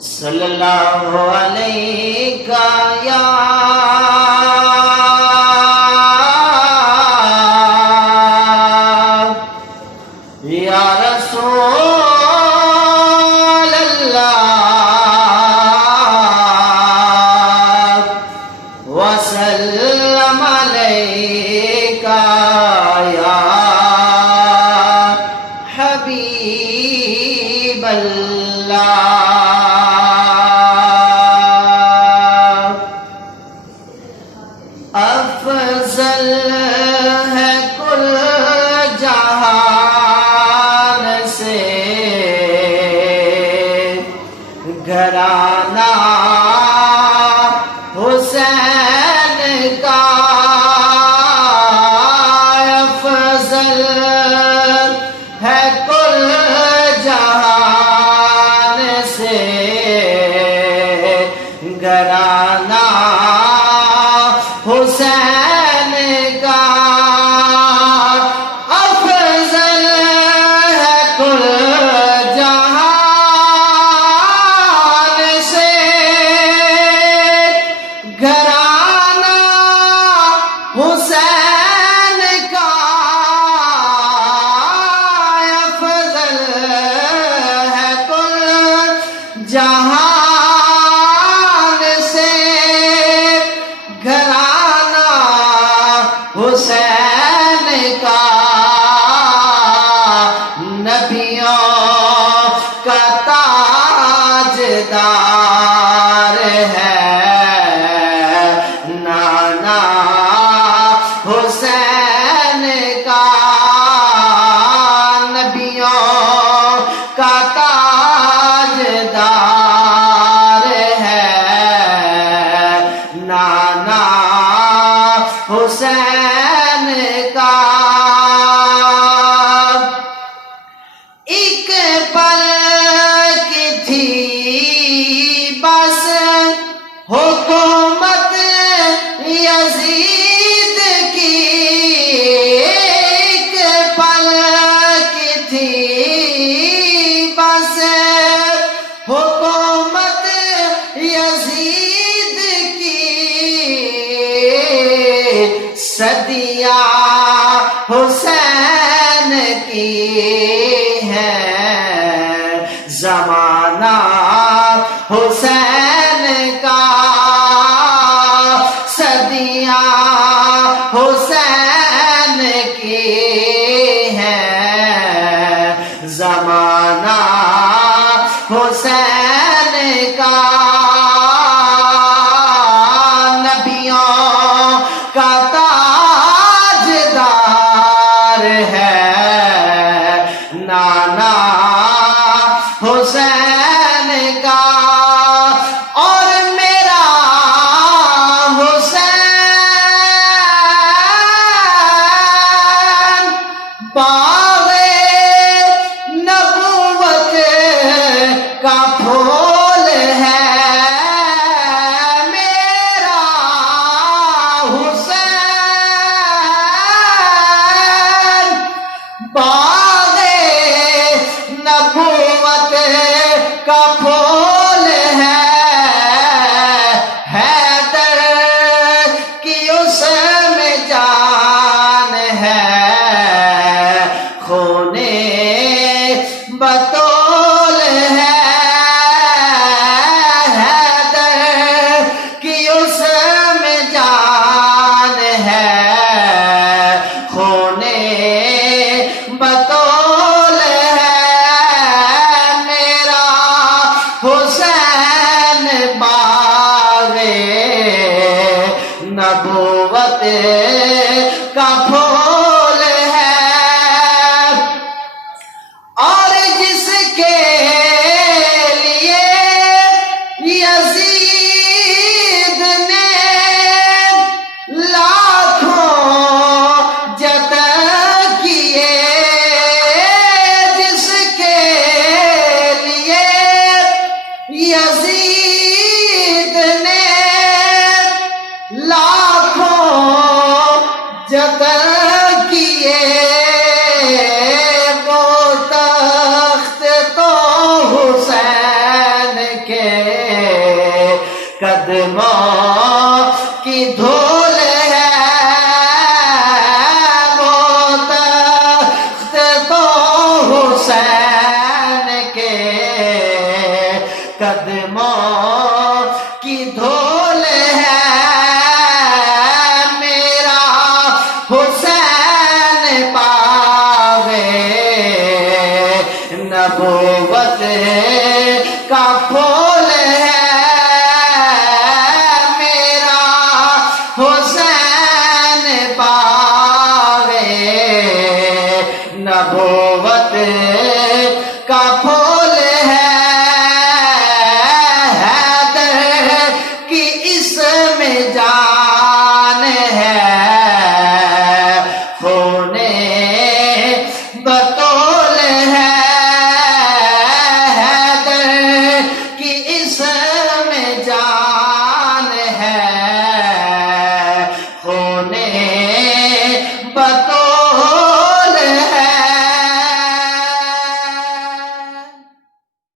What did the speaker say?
صلی اللہ علیہ یا رسول اللہ وسلم علیہ یا حبیب اللہ. افضل ہے کل جہان سے گھرانہ حسین کا. افضل ہے کل جہان سے گھرانہ حسین کا. افضل ہے کل جہان سے گھرانہ حسین کا. افضل ہے کل جہان سے گھرانہ حسین کا. نبیوں کا تاجدار ہے نانا حسین کا. نبیوں کا تاجدار ہے نانا حسین کا. ایک پل کی تھی بس حکومت یزید کی. ایک پل کی تھی بس حکومت یزید کی. صدیاں حسین کی ہیں زمانہ حسین کا. صدیاں حسین کی ہیں زمانہ حسین کا. نبیوں کا تاجدار ہے نانا حسین کا. اور میرا حسین باغ نبوت کا پھول ہے. میرا حسین باغ نبوت قدموں کی دھول ہے وہ تخت تو حسین کے قدموں کی دھول ہے میرا حسین پاوے نبوت کا